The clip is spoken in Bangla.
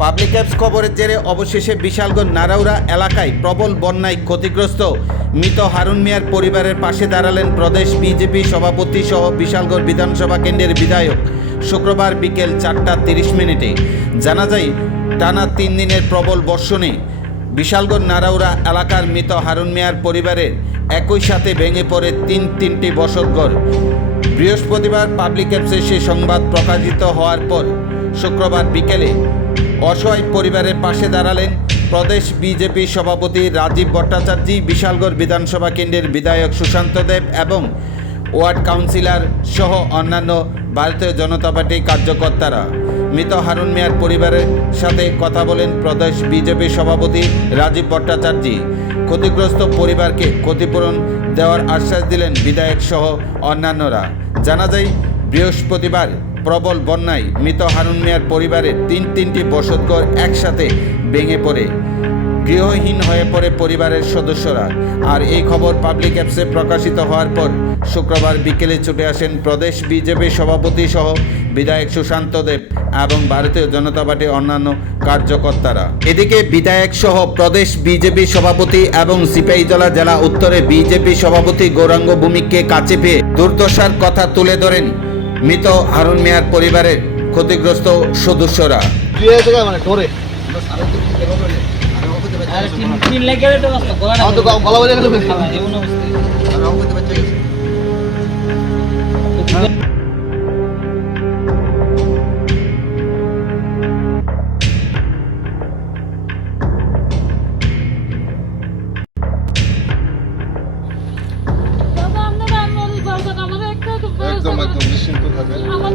পাবলিক অ্যাপস খবরের জেরে অবশেষে বিশালগঞ্জ নারাউরা এলাকায় প্রবল বন্যায় ক্ষতিগ্রস্ত। মৃত হারুন মিয়ার পরিবারের পাশে দাঁড়ালেন প্রদেশ বিজেপি সভাপতি সহ বিশালগড় বিধানসভা কেন্দ্রের বিধায়ক। শুক্রবার বিকেল চারটা তিরিশ মিনিটে। জানা যায়, টানা তিন দিনের প্রবল বর্ষণে বিশালগঞ্জ নারাউরা এলাকার মৃত হারুন মিয়ার পরিবারের একই সাথে ভেঙে পড়ে তিন তিনটি বসতঘর বৃহস্পতিবার পাবলিক অ্যাপসে সে সংবাদ প্রকাশিত হওয়ার পর শুক্রবার বিকেলে অসহায় পরিবারের পাশে দাঁড়ালেন প্রদেশ বিজেপি সভাপতি রাজীব ভট্টাচার্য, বিশালগড় বিধানসভা কেন্দ্রের বিধায়ক সুশান্ত দেব এবং ওয়ার্ড কাউন্সিলর সহ অন্যান্য ভারতীয় জনতা পার্টি কার্যকর্তারা। মৃত হারুন মিয়ার পরিবারের সাথে কথা বলেন প্রদেশ বিজেপি সভাপতি রাজীব ভট্টাচার্য। ক্ষতিগ্রস্ত পরিবারকে ক্ষতিপূরণ দেওয়ার আশ্বাস দিলেন বিধায়ক সহ অন্যান্যরা। জানা যায়, বৃহস্পতিবার প্রবল বন্যায় মৃত হারুন মিয়ার পরিবারের তিন তিনটি বসতঘর একসাথে ভেঙে পড়ে। গৃহহীন হয়ে পড়ে পরিবারের সদস্যরা। আর এই খবর পাবলিক অ্যাপসে প্রকাশিত হওয়ার পর শুক্রবার বিকেলে ছুটে আসেন প্রদেশ বিজেপি সভাপতি সহ বিধায়ক সুশান্ত দেব এবং ভারতীয় জনতা পার্টির অন্যান্য কার্যকর্তারা। এদিকে বিধায়ক সহ প্রদেশ বিজেপি সভাপতি এবং সিপাহীজলা জেলা উত্তরে বিজেপি সভাপতি গৌরাঙ্গ ভূমিককে কাছে পেয়ে দুর্দশার কথা তুলে ধরেন মৃত হারুন মিয়ার পরিবারের ক্ষতিগ্রস্ত সদস্যরা। মানে গলা বলে তো একদম নিশ্চিন্ত থাকেন আমার